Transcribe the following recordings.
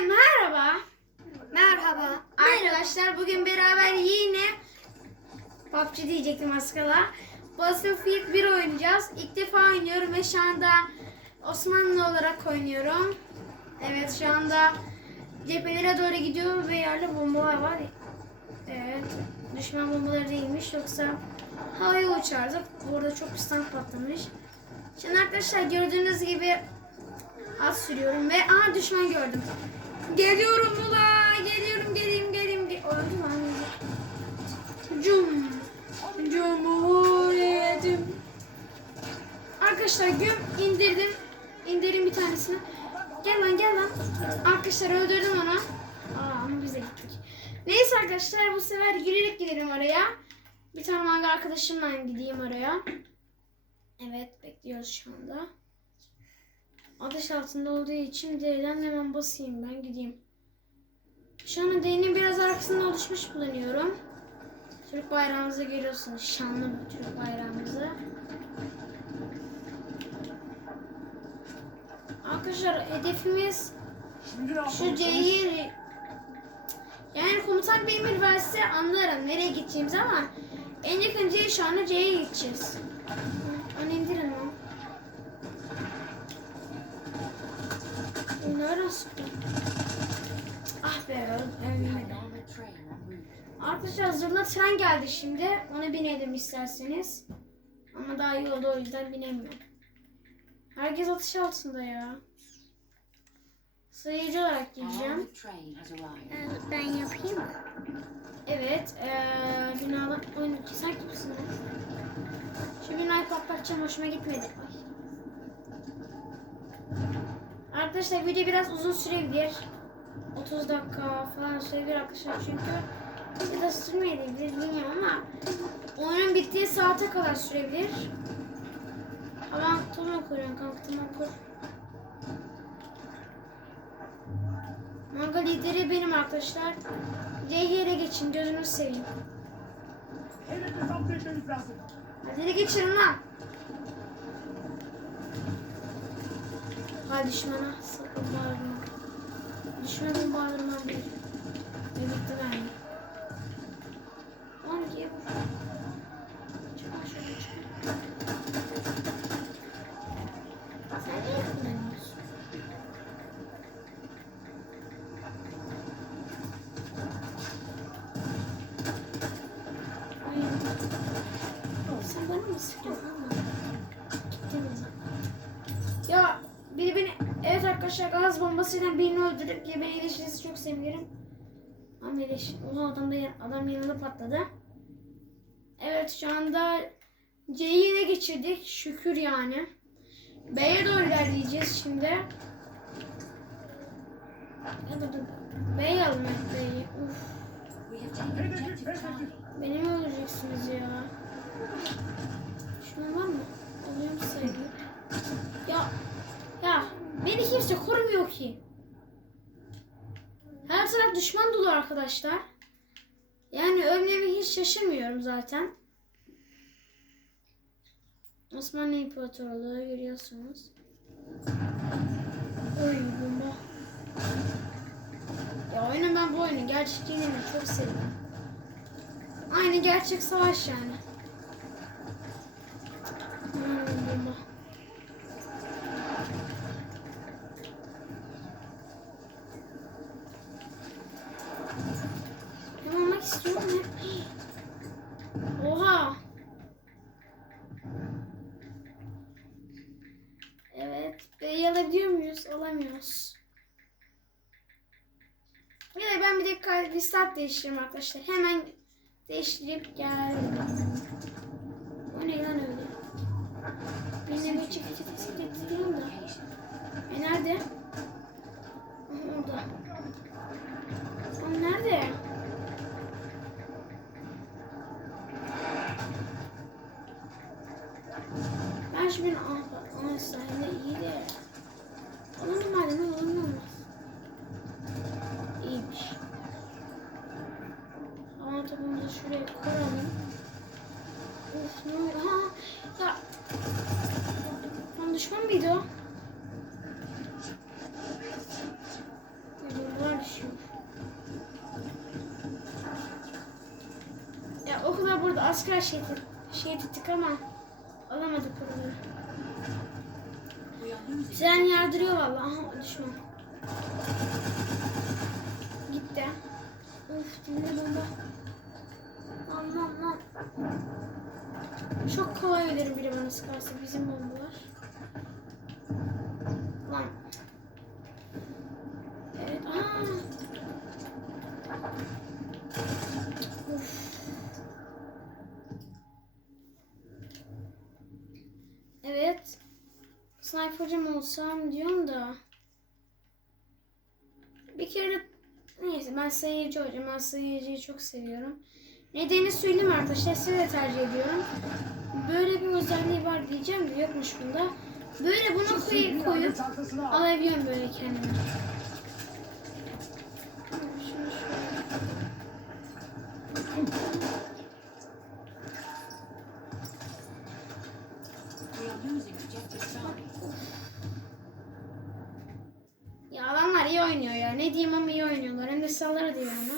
merhaba. Merhaba. Arkadaşlar bugün beraber yine PUBG diyecektim az kala. Battlefield 1 oynayacağız. İlk defa oynuyorum ve şu anda Osmanlı olarak oynuyorum. Evet şu anda cephelere doğru gidiyor ve yerde bombalar var. Evet. Düşman bombaları değilmiş yoksa havaya uçardık. Burada çok bir patlamış. Şimdi arkadaşlar gördüğünüz gibi az sürüyorum ve aha düşman gördüm. Geliyorum ula geliyorum geleyim geleyim. Ge Öldü lan. Cum. Cumhuriyetim. Arkadaşlar güm indirdim. İndirin bir tanesini. Gel lan gel lan. Arkadaşlar öldürdüm onu. Aa ama biz de gittik. Neyse arkadaşlar bu sefer yürüyerek gidelim oraya. Bir tane manga arkadaşımla gideyim oraya. Evet bekliyoruz şu anda. Ateş altında olduğu için D'den hemen basayım ben gideyim. Şu anda D'nin biraz arkasında oluşmuş bulunuyorum. Türk bayrağımızı görüyorsunuz. Şanlı bir Türk bayrağımızı. Arkadaşlar hedefimiz şu C'yi yani komutan bir emir verse anlarım nereye gideceğimizi ama en yakın C şu anda C'ye gideceğiz. Onu indirin lan. Ah be ölmedim. Arkadaşlar zırhlı tren geldi şimdi. Ona binelim isterseniz. Ama daha iyi oldu o yüzden binemiyorum. Herkes atış altında ya. Sayıcı olarak gideceğim. Ee, Ben yapayım mı? Evet. Ee. Oyun, sen kimsin? Şu binayı patlatacağım. Hoşuma gitmedi. Ay. Arkadaşlar video biraz uzun sürebilir. 30 dakika falan sürebilir arkadaşlar çünkü ya da sürmeyebilir bilmiyorum ama oyunun bittiği saate kadar sürebilir. Ama tamam kuruyorum kanka tamam kur. Manga lideri benim arkadaşlar. C'ye geçin gözünüzü seveyim. Hadi ele geçirin lan. Hadi düşmana sakın bağırma. Düşmanın bağırma değil. Ve bitti yani. Lan diye vur. Çık aşağı çık. Sen niye kullanıyorsun? Ay. Sen bana mı sıkıyorsun? Gittin arkadaşlar gaz bombasıyla birini öldürüp beni eleştirisi çok sevinirim. Ama o adam da adam yanında patladı. Evet şu anda C'yi ele geçirdik. Şükür yani. B'ye doğru ilerleyeceğiz şimdi. Ya da dur. B'yi alın B'yi. Uf. Beni mi öldüreceksiniz ya? Şuna var mı? Alıyorum sayıyı. Ya, kimse korumuyor ki. Her taraf düşman dolu arkadaşlar. Yani ölmeme hiç şaşırmıyorum zaten. Osmanlı İmparatorluğu görüyorsunuz. Oy bomba. Ya oyunu ben bu oyunu gerçekliğini çok seviyorum. Aynı gerçek savaş yani. Hmm, bomba. Ben olmak istiyorum hep. Oha. B'yi alabiliyor muyuz? Alamıyoruz. Ya da ben bir dakika bir saat değiştireyim arkadaşlar. Hemen değiştirip geldim. O ne lan öyle? Bir çift çift çift değil mi? E nerede? Ya. Lan düşman mıydı o? Yıldızlar. Ya o kadar burada asker şey, şey tuttuk ama alamadık buraları. Sen yardırıyor valla. Aha düşman. Gitti. Of dinle bomba. Lan lan. Çok kolay ölürüm biri bana sıkarsa bizim bombalar. Lan. Evet. Aa. Of. Evet. Sniper'cı mı olsam diyorum da. Bir kere neyse ben sayıcı olacağım. Ben sayıcıyı çok seviyorum. Nedeni söyleyeyim arkadaşlar. Size de tercih ediyorum. Böyle bir özelliği var diyeceğim de yokmuş bunda. Böyle bunu koy, koyup alabiliyorum böyle kendime. Ya adamlar iyi oynuyor ya. Ne diyeyim ama iyi oynuyorlar. Hem de silahları da iyi ama.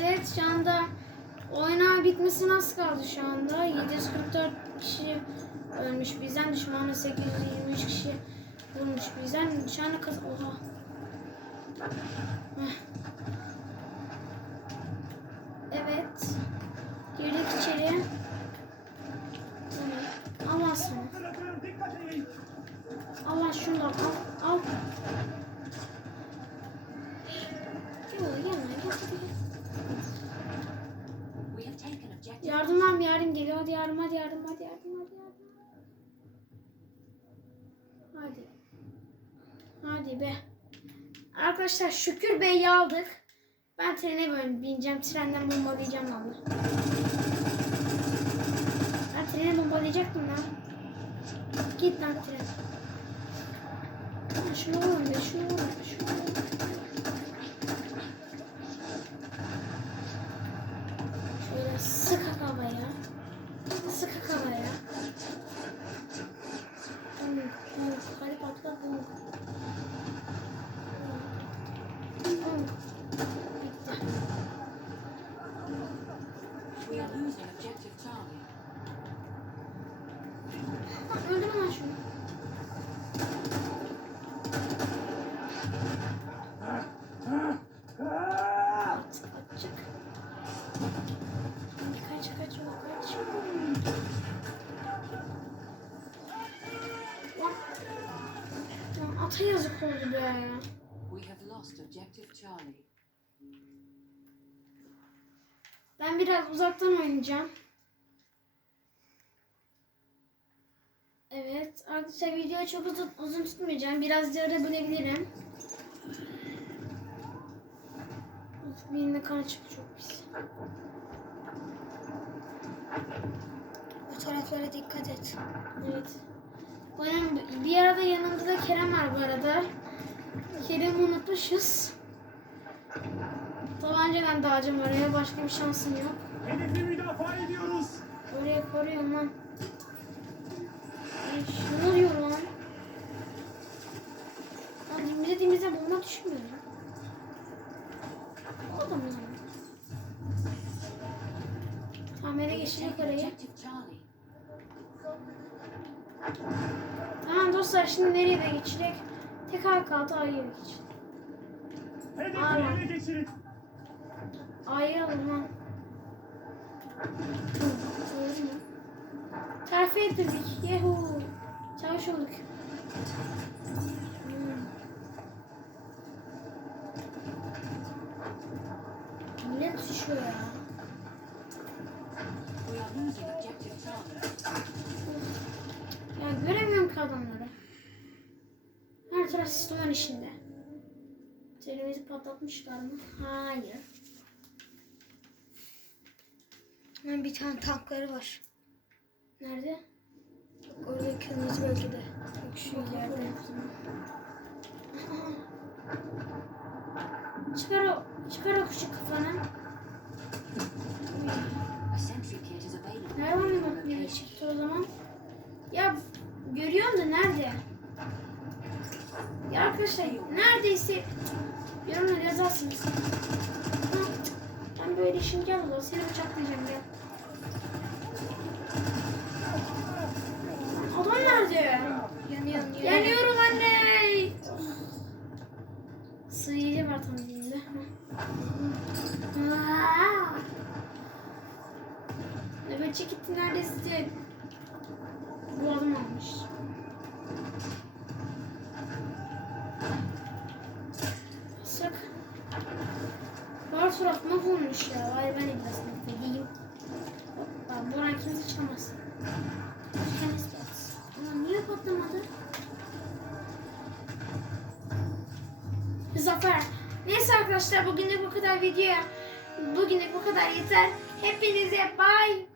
Evet şu anda bitmesine az kaldı şu anda. 744 kişi ölmüş bizden. Düşmanı 823 kişi vurmuş bizden. Şu anda kaz... Oha. Evet. Girdik içeri. Dikkat edin. Allah şunu da al. Al. Gel oğlum, gel lan, gel, hadi gel. We have taken objective. Yardım var mı? Yardım geliyor. Hadi yardım, hadi yardım, hadi yardım, hadi. Hadi. Be. Arkadaşlar Şükür Bey'i aldık. Ben trene böyle bineceğim. Trenden bombalayacağım valla. Ben treni bombalayacaktım lan. Git lan tren. Şunu vurun be, şunu vurun şunu vurun. Objective Charlie. Ha, öldürme lan şunu. Oldu be. Ben biraz uzaktan oynayacağım. Evet. Arkadaşlar videoyu çok uzun, uzun tutmayacağım. Biraz yarı bölebilirim. Of, Birinin kanı çıktı çok pis. Bu taraflara dikkat et. Evet. Benim bir arada yanımda da Kerem var bu arada. Kerem'i unutmuşuz. Tabancadan dağacağım oraya. Başka bir şansım yok. Hedefi müdafaa ediyoruz. Oraya koruyorum lan. Ay, ne oluyor lan? Lan dibimize dibimize bomba düşmüyor ya. O da mı lan? Tamam ele geçecek Charlie. Tamam dostlar şimdi nereye de geçecek? Tekrar kaldı A'ya geçecek. Aynen. A'yı alın lan. Terfi ettirdik. Yehu. Çavuş olduk. Hmm. Millet düşüyor ya. Taraf sistemin işinde. Telimizi patlatmışlar mı? Hayır. Lan bir tane tankları var. Nerede? Orada kırmızı bölgede. Bak şu ileride. Çıkar o, çıkar o küçük kafanı. A sentry kit is available. Nerede nereye çıktı o zaman? Ya görüyorum da nerede? Ya arkadaşlar neredeyse yorumları yazarsınız. Ben böyle işim gel ulan seni bıçaklayacağım ya. Adam nerede? Yanıyor yanıyor. Yanıyorum anne. Sığıyıcı var tam dilinde. Nöbetçi gitti neredesin? Bu adam almış. Sak. Vurmuş ya. Vay ben de biraz nefredeyim. Hoppa. Boran kimse çıkamaz. Kendisi patlasın. Ama niye patlamadı? Zafer. Neyse arkadaşlar bugünlük bu kadar videoya. Bugünlük bu kadar yeter. Hepinize bay